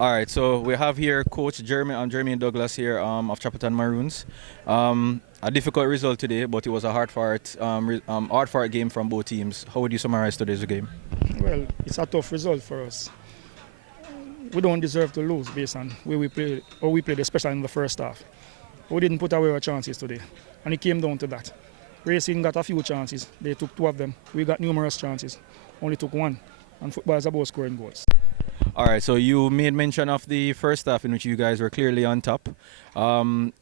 All right, so we have here Coach Jermaine Douglas here of Chapleton Maroons. A difficult result today, but it was a hard fought game from both teams. How would you summarize today's game? Well, it's a tough result for us. We don't deserve to lose based on where we played, or we played, especially in the first half. We didn't put away our chances today, and it came down to that. Racing got a few chances. They took two of them. We got numerous chances. Only took one. And football is about scoring goals. All right, so you made mention of the first half in which you guys were clearly on top.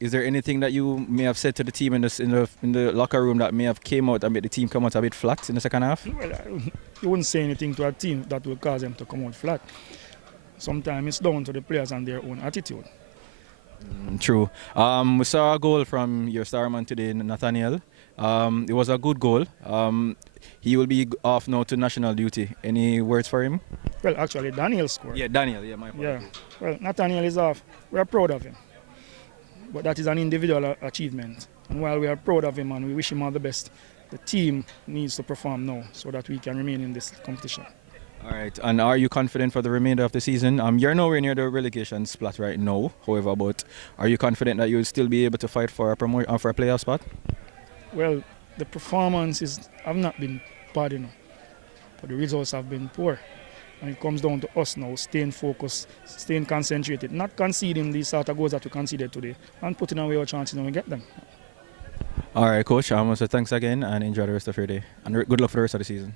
Is there anything that you may have said to the team in the locker room that may have came out and made the team come out a bit flat in the second half? Well, you wouldn't say anything to a team that will cause them to come out flat. Sometimes it's down to the players and their own attitude. True. We saw a goal from your star man today, Nathaniel. It was a good goal. He will be off now to national duty. Any words for him? Well, actually, Daniel scored. Yeah, Daniel. Yeah, my apologies. Yeah. Well, Nathaniel is off. We are proud of him. But that is an individual achievement. And while we are proud of him and we wish him all the best, the team needs to perform now so that we can remain in this competition. All right. And are you confident for the remainder of the season? You're nowhere near the relegation spot right now, however, but are you confident that you'll still be able to fight for a for a playoff spot? Well, the performances have not been bad enough, but the results have been poor. And it comes down to us now, staying focused, staying concentrated, not conceding these sort of goals that we conceded today, and putting away our chances when we get them. All right, Coach. So thanks again and enjoy the rest of your day. And good luck for the rest of the season.